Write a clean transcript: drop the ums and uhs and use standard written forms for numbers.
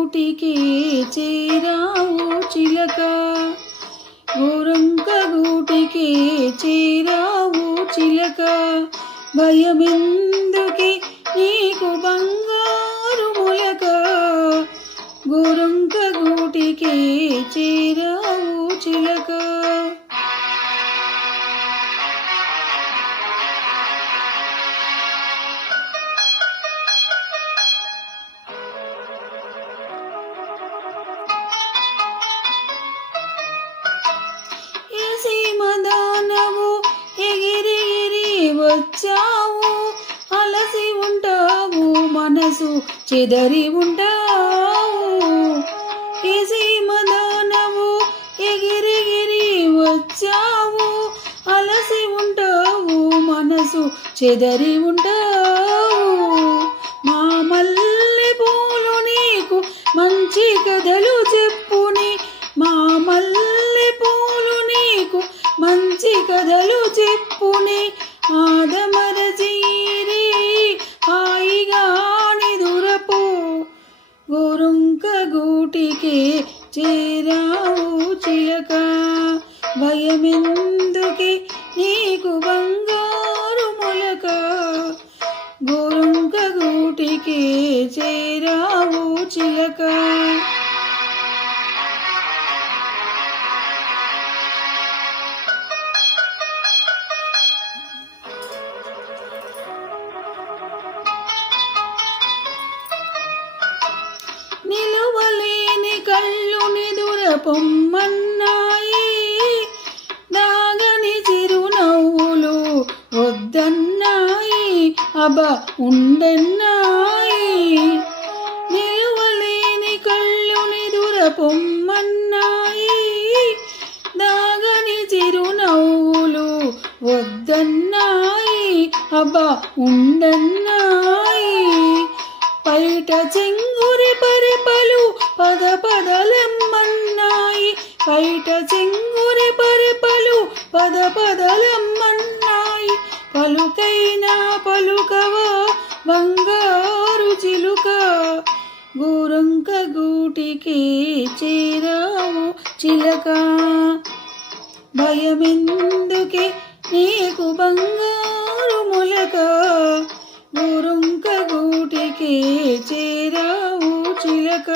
గూటికి చేరావు చిలక, గోరంక గూటికి చేరావు చిలక, భయమెందుకే నీకు బంగారు మొలక, గోరంక గూటికి చేరావు చిలక. సీమదానవు ఎగిరి వచ్చావు, అలసి ఉంటావు మనసు చెదరి ఉంటావు. ఏ సీమదానవు ఎగిరి వచ్చావు, అలసి ఉంటావు మనసు చెదరి ఉంటావు. మా మల్లె పూలు నీకు మంచి కథలు చెప్పుని, మా మల్లె పూలు నీకు మంచి కథలు చెప్పుని, ఆదమరచీరి హాయిగా నిదురపో, గోరంక గూటికి చేరావు చిలక, భయమెందుకే నీకు బంగారు మొలక, గోరంక గూటికి చేరావు చిలక. నిలువలేని కళ్ళు నిదుర పొమ్మన్నాయి, దాగని చిరునవ్వులు వద్దన్నాయి, అబ ఉండన్నాయి. నిలువలేని కళ్ళు నిదుర పొమ్మన్నాయి, దాగని చిరునవ్వులు వద్దన్నాయి, అబ ఉండన్నాయి. పైట చెంగురి పరిపలు పద పదలమ్మన్నాయి, పైట చెంగురి పరిపలు పద పదలమ్మన్నాయి. పలుకైనా పలుకవా బంగారు చిలుక, గోరంక గూటికి చేరావు చిలక, భయమెందుకే నీకు బంగారు మొలక, గోరంక గూటికి చేరావు చిలక.